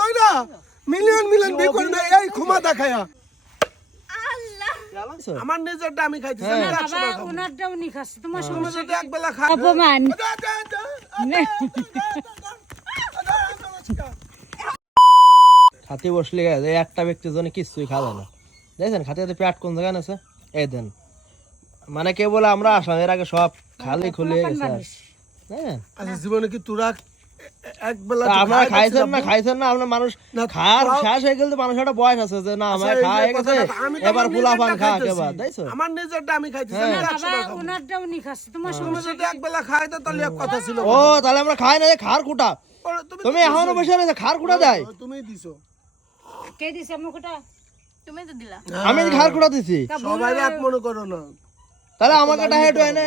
দইরা million million view করে না এই ক্ষমা দেখায়া আমার নিজেরটা আমি খাইতেছি আমি 100 টাকা খাবো ওনারটা উনি খাচ্ছে তোমার তুমি সমস্যা যদি একবেলা খাও অপমান খাতে বসলে একটা ব্যক্তির জন্য কিছুই খাওয়া যায় না দেখছেন খাতে পেট কোন জায়গায় আছে এই দেন মানে কে বলে আমরা আসলাম এর আগে সব খালি খুলে গেছে হ্যাঁ আচ্ছা জীবনে কি তোরা একবেলা আপনারা খাইছেন না আপনার মানুষ খাওয়ার শেষ হয়ে গেলে মানুষ একটা বয়স আছে যে না আমার খাওয়া গেছে এবার ফুলাফান খাওয়া কেবার তাইছো আমার নিজেরটা আমি খাইতেছি আমি 100 টাকা খাবো ওনারটা উনি খাচ্ছে তোমার তুমি সমস্যা যদি একবেলা খাইতে তাহলে এক কথা ছিল ও তাহলে আমরা খাই না খার কুটা তুমি এখনো বসে রয়েছে খার কুটা দেয় তুমি দিছো কে দিছে মুখটা তুমি তো দিলা আমি খার কুটা দিছি সবাই এক মনে করো না তাহলে আমাকে হেড হয় না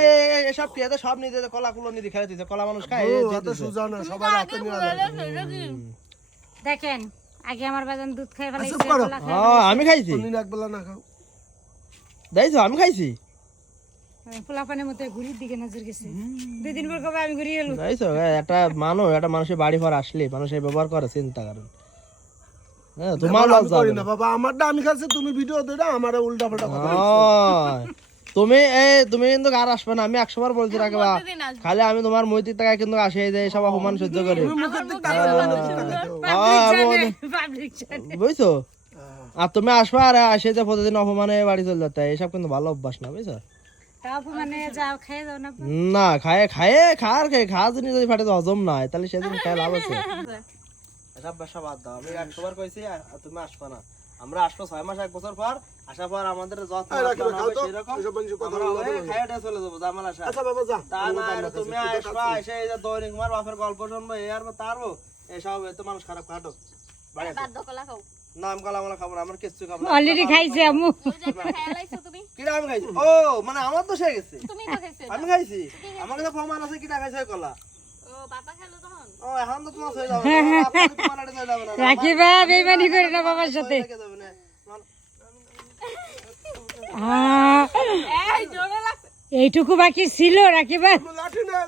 এসব পিয়াতে সব নিতে কলা কুলো নিতে খেলে দিতে কলা মানুষ খায় এত সুজা না সবার হাতে নিয়ে দেখেন আগে আমার বাজান দুধ খাই ফেলাইছে চুপ করো। কলা খাই আমি খাইছি তুমি একবেলা না খাও দেখছো আমি খাইছি ফুলাপানের মতো ঘুরির দিকে নজর গেছে 2 দিন পর কবে আমি ঘুরিয়ে এলো দেখছো একটা মানুষের বাড়ি ঘর আসলে মানুষের ব্যবহার করে চিন্তা করেন হ্যাঁ তোমার আমি করি না বাবা আমারটা আমি খাচ্ছি তুমি ভিডিও দিরা আমারে উল্টা পাল্টা কথা তুমি কিন্তু আর আসবে না আমি 100 বার বলছি রাখে বা খালি আমি তোমার মৈত্রীর টাকা কিন্তু আসে যায় সব অপমান সহ্য করে তুমি মুখের দিক তাকাও পাবলিক বুঝছো আর তুমি আসবা আর আসে যে প্রতিদিন অপমানে বাড়ি চলে যেতে এসব কিন্তু ভালো অভ্যাস না বুঝছো তাও মানে যাও খেয়ে যাও না না খাওয়া জিনিস যদি ফাটে হজম না হয় তাহলে সেদিন খেয়ে লাভ আছে এসব ব্যবসা বাদ দাও আমি 100 বার কইছি তুমি আসবা না আমরা আসবো 6 মাস 1 বছর পর আসার পর আমাদের যত চলে যাবো জামাল আসা আচ্ছা বাবা যা তা না তুমি আসবা এসে এই যে দৈনিক মার বাপের গল্প শুনবো এই আর তারবো এসব তো মানুষ খারাপ কাটো বাড়ি বাধ্য কলা খাও নাম কলা আমরা খাবো না আমরা কিচ্ছু খাবো না অলরেডি খাইছে আম্মু ওই যে খায়া লাইছো তুমি কিরা আমি খাইছি ও মানে আমার তো সে গেছে তুমি তো খাইছো আমি খাইছি আমার কাছে প্রমাণ আছে কিটা খাইছে কলা ও বাবা খেলো তখন ও এখন তো তোমার হয়ে যাবে তোমার আড়ে যাবে না রাখিবা বেইমানি করে না বাবার সাথে এই জোরে লাগছে এইটুকু বাকি ছিল রাখিবা লাঠি না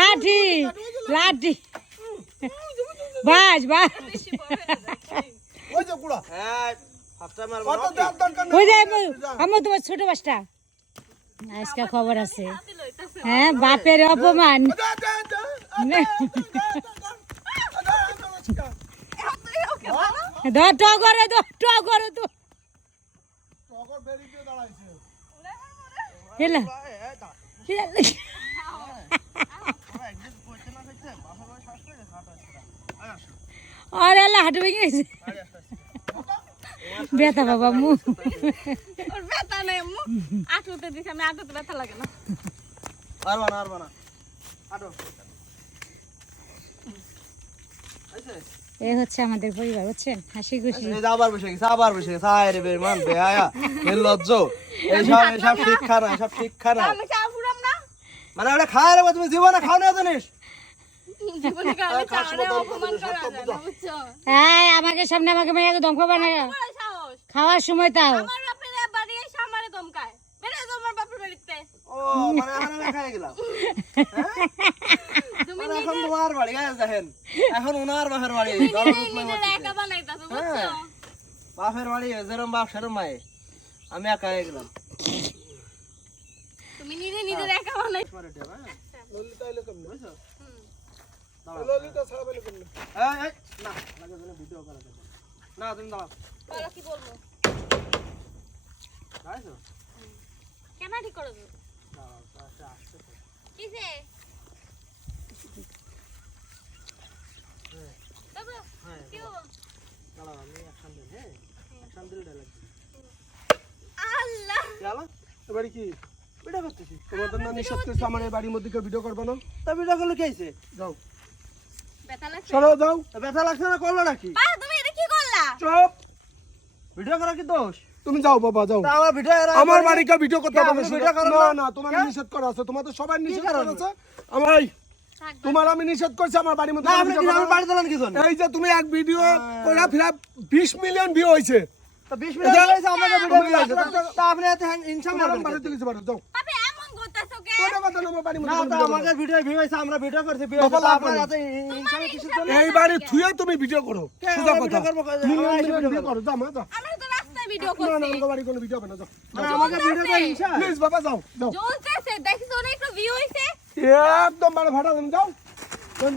লাঠি লাঠি বাস বাস বেশি পড়ে যাচ্ছে ওই যে কুড়া হ্যাঁ ফাস্টা মারবো কত দেওয়ার দরকার নেই ওই যে আম্মু তোমার ছোট বাসটা আজকে খবর আছে হ্যাঁ বাপের অপমান দ ট করে তো হেলা আরে আল্লাহ হাঁটু ভেঙে গেছে ব্যথা বাবা মু ওর ব্যথা নেই আম্মু আটুতে দিছি আমি আটুতে ব্যথা লাগে না আরবা না আটো এই হচ্ছে আমাদের পরিবার বুঝছেন হাসি খুশি এই আবার বসে গেছে আয় রে বের মান বে আয়া এর লজ্জ এইসব শিক্ষা না আমি চা পুরাম না মানে ওটা খায় রে তুমি জীবনে খাও না জানিস জীবনে কালে চাড়ে অপমান করা যায় না বুঝছো হ্যাঁ আমাকে সামনে আমাকে মেয়ে ধমক বানায় বড় সাহস খাওয়ার সময় তাও আমার বাপের বাড়ি এসে আমারে ধমকায় বেরে যাও আমার বাপের বাড়িতে ও মানে আমরা খাই গেলাম তুমি মানে এখন তোমার বাড়ি গায়ে দেখেন এখন ওনার বাপের বাড়ি নিজের একা বানাইতাছো বুঝছো বাপের বাড়ি যেরকম বাপ সেরকম মায়ে আমি একা হয়ে গেলাম তুমি নিজের একা বানাই ললিতা এলে কেমনে ললিতা ছাড়া বলে কেমনে এই না লাগে যেন ভিডিও করা যাবে না তুমি দাও বলো কি বলবো গাইছো কেন ঠিক করো কিসে বাবা কি হলো দাঁড়াও আমি অ্যাকশন দেন হ্যাঁ অ্যাকশন দিলে ডায়লগ আল্লাহ চলো এবারে কি ভিডিও করতেছি তোমাদের না নিষেধ করছে আমার এই বাড়ির মধ্যে কেউ ভিডিও করবে না তা ভিডিও করলে কি হইছে যাও ব্যথা লাগছে সরো যাও ব্যথা লাগছে না করলো নাকি বা তুমি এটা কি করলা চুপ ভিডিও করা কি দোষ তুমি যাও বাবা যাও তা আমার ভিডিও আমার বাড়িকে ভিডিও করতে কে, হবে আপনি ভিডিও করেন না না? না তোমার কে? নিষেধ করা আছে তোমাদের সবাই নিষেধ কারণে? করা আছে আমার এই তোমার আমি নিষেধ করছি আমার বাড়ির মধ্যে না আপনি ভিডিও কি আমার করা। বাড়ি চালান কি জন্য এই যে তুমি এক ভিডিও কইরা ফিরা 20 মিলিয়ন ভিউ হইছে তা 20 মিনিট হইছে আমাকে ভিডিও আমি দিয়েছে তা আপনি এত ইনসাম তোমার মারবেন বাড়িতে কিছু বাড়ি যাও বাবা এমন করতেছো কে কোনো কথা না, আমার বাড়ির না মধ্যে তো কোনো আমাদের ভিডিও ভিউ হইছে আমরা ভিডিও করছি ভিউ বাবা, হইছে লাভ আপনার নেই। এত ইনকামে কিসের জন্য এই বাড়ি থুয়ে তুমি ভিডিও করো কে, সোজা আমরা কথা ভিডিও করবো, মিলিয়ন আমরা মিলিয়ন ভিডিও ভিউ করবো। করো যাও মা যাও আমরা তো রাস্তায় ভিডিও না না করছি আমার বাড়ি কোনো ভিডিও হবে না যাও মানে আমাকে ভিডিও করে ইনশা প্লিজ বাবা যাও যাও জ্বলতেছে দেখিস অনেক একটু ভিউ হইছে একদম বাড়ি ভাড়া দেন যাও যাও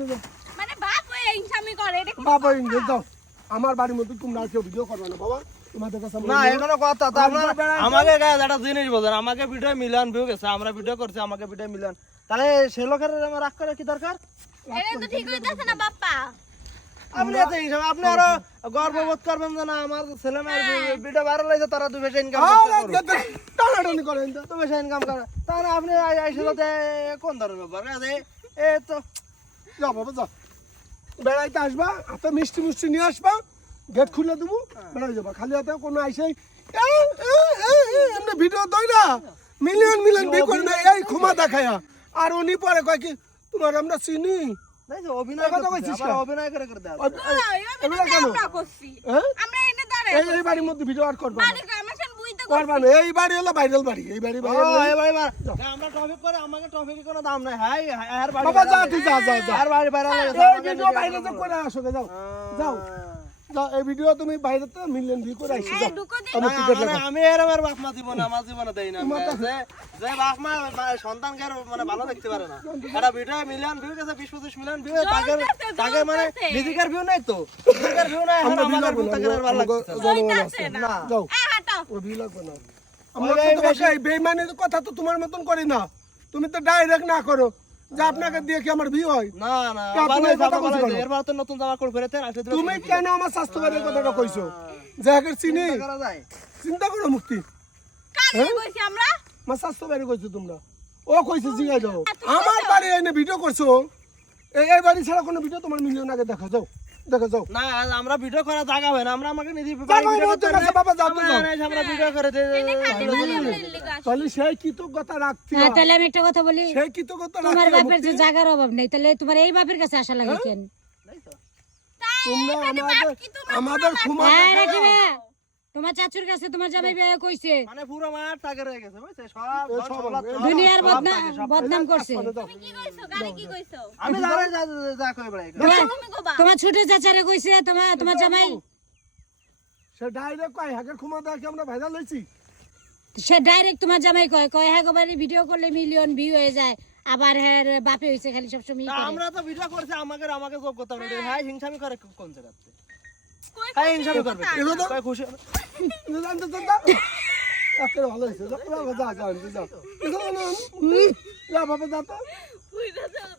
মানে বাপ হয়ে ইনসামি করে এটা কি বাবা কথা? ইংরেজ যাও আমার বাড়ির মধ্যে তোমরা কেউ ভিডিও করবে না বাবা তোমাদের কাছে না এখানে কথা তো আপনারা আমাকে গায়ে একটা জিনিস বলেন আমাকে ভিডিও মিলিয়ন ভিউ গেছে আমরা ভিডিও করছি আমাকে ভিডিও মিলিয়ন তাহলে সে লোকের আমার রাগ করে কি দরকার এটা তো ঠিক হইতাছে না বাপ্পা আপনি এত হিসাব আপনি আরো গর্ববোধ করবেন যে না আমার ছেলে মেয়ের ভিডিও ভাইরাল হয়েছে তারা দুই পয়সা ইনকাম করতে টানাটানি করেন তো দুই পয়সা ইনকাম করে তাহলে আপনি আইসে কোন ধরনের ব্যাপার এ তো যাও বাবা যাও বেড়াইতে আসবা হাতে মিষ্টি মিষ্টি নিয়ে আসবা গেট খুলে দেবো বেড়াই যাবা খালি হাতে কোনো আইসে এমনি ভিডিও দই না মিলিয়ন মিলিয়ন ভিউ করে না এই ক্ষমা দেখায়া আর উনি পরে কয় কি তোমার আমরা চিনি নাই যে অভিনয় কথা করতেছে, কইছিস আবার কেন? অভিনয় করে করে দেওয়া এগুলো কেন আমরা করছি হ্যাঁ আমরা এনে দাঁড়াই এই বাড়ির মধ্যে ভিডিও আর করবা না বাড়ি আমার সাথে বুইতে করবা না এই বাড়ি হলো ভাইরাল বাড়ি এই বাড়ি ও, এবার এবার আমরা টপিক করে আমাকে টপিকে কোনো দাম নাই হাই আর বাড়ি বাবা যা তুই যা যা যা আর বাড়ি বাইরে এই ভিডিও বাইরে তো করে আসো গে, যাও যাও যাও এই ভিডিও তুমি বাইরে তো মিলিয়ন ভিউ করে আসো যাও ঢুকো দে আমার টিকিট লাগা আমি এর আমার বাপ মা জীবনে আমার জীবনে দেই না যে বাপ মা সন্তানকে আর মানে ভালো দেখতে পারে না একটা ভিডিও মিলিয়ন ভিউ গেছে 20-25 মিলিয়ন ভিউ তাকে মানে নিজেকার ভিউ নাই তো নিজেকার ভিউ নাই আর আমরা আমাদের ভিউ ভিউ তাকে আর ভালো লাগছে না। জনগণ আছে না যাও হাঁটো ও ভিউ লাগবে না আমরা তো তোমাকে এই বেঈমানের কথা তো তোমার মতন করি না তুমি তো ডাইরেক্ট না করো যে আপনাকে দিয়ে কি আমার ভিউ হয় না না কে আপনি ভালো এই কথা ভালো বলছেন কেন? এরবার তো নতুন জামা কাপড় ফেরেতে আসলে তো তুমি কেন আমার স্বাস্থ্য বাড়ির কথাটা কইছো যে আগে চিনি করা যায় চিন্তা করো মুক্তি কাকে কইছি আমরা আমার স্বাস্থ্য বাড়ি কইছো তোমরা ও কইছে জিগাই দাও আমার বাড়ি এনে ভিডিও করছো এই বাড়ি ছাড়া কোনো ভিডিও তোমার মিলিয়ন আগে দেখো যাও দেখো যাও না আমরা ভিডিও করা জায়গা হয় না আমরা আমাকে নিজে জায়গা হয় না, তোর কাছে বাবা যাও তো যাও। আমরা ভিডিও করে এনে খালি বাড়ি লিগা তাহলে সেই কৃতজ্ঞতা রাখছি হ্যাঁ তাহলে আমি একটা কথা বলি সেই কৃতজ্ঞতা তোমার রাখছি বাপের যে জায়গার অভাব নেই তাহলে তোমার এই বাপের কাছে আসা লাগে কেন তোমরা আমাদের ক্ষমা হ্যাঁ রাখিবে তোমার চাচুর কাছে তোমার জামাই বিয়ে কইছে মানে পুরো মাঠ টাকা রয়ে গেছে বুঝছে সব ঘর সব সবলা সব দুনিয়ার সব বদনাম থাকে, সব বদনাম করছে যাও। কি কইছো গাড়ি কি কইছো আমি জানি যা কই বেড়াই তুমি গোবা তোমার ছোট চাচারে কইছে তোমার জামাই সে ডাইরেক্ট কয় হ্যাকের ক্ষমা দেখে আমরা ভাইরাল হইছি সে ডাইরেক্ট তোমার জামাই কয় হ্যাঁ গোবারে ভিডিও করলে মিলিয়ন ভিউ হয়ে যায় আবার হ্যাঁ বাপে হইছে খালি সবসময় ই করে। আমরা তো ভিডিও করছি আমাকে যোগ করতে হবে হ্যাঁ হিংসামি করে কোন জায়গাতে কই হ্যাঁ হিংসামি করবে এগুলো তো কই খুশি জানতে চাচ্ছা একেবারে ভালো হয়েছে যা যা যা যা যা বাবা যা তো বুইরা যাও